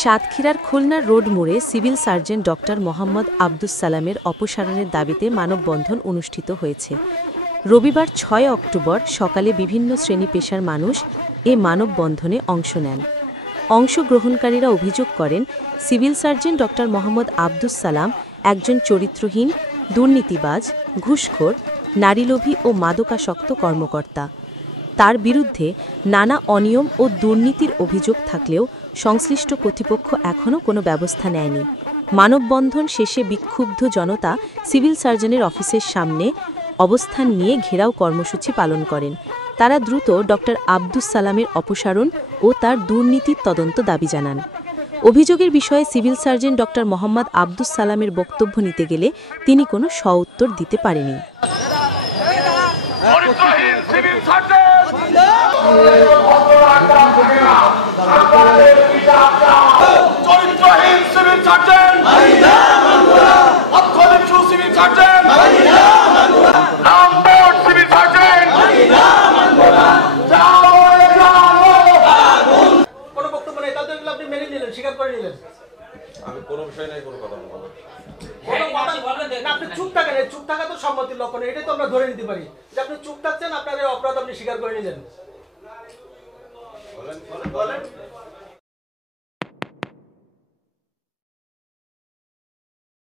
সাতক্ষীরার খুলনা রোড মোড়ে civil surgeon doctor Mohammad Abdus সালামের অপসারণের দাবিতে মানববন্ধন অনুষ্ঠিত হয়েছে। রবিবার ৬ অক্টোবর সকালে বিভিন্ন শ্রেণী পেশার মানুষ এ মানববন্ধনে অংশ নেন। অংশগ্রহণকারীরা অভিযোগ করেন, civil surgeon doctor Mohammad Abdus Salam একজন চরিত্রহীন, দুর্নীতিবাজ, ঘুষখোর, নারীলোভী ও মাদকাসক্ত কর্মকর্তা। তার বিরুদ্ধে নানা অনিয়ম ও দুর্নীতির অভিযোগ থাকলেও সংশ্লিষ্ট কর্তৃপক্ষ এখনও কোনো ব্যবস্থা নেয়নি। মানববন্ধন শেষে বিক্ষুব্ধ জনতা সিভিল সার্জনের অফিসের সামনে অবস্থান নিয়ে ঘেরাও কর্মসূচি পালন করেন। তারা দ্রুত ডক্টর আব্দুস সালামের অপসারণ ও তার দুর্নীতির তদন্ত দাবি জানান। অভিযোগের বিষয়ে civil surgeon doctor Mohammad Abdus সালামের বক্তব্য নিতে গেলে তিনি কোনো সউত্তর দিতে পারেনি। চুপ থাকা তো সম্মতির লক্ষণ, এটাই তো আমরা ধরে নিতে পারি যে আপনি চুপ থাকছেন, আপনার অপরাধ আপনি স্বীকার করে নিলেন।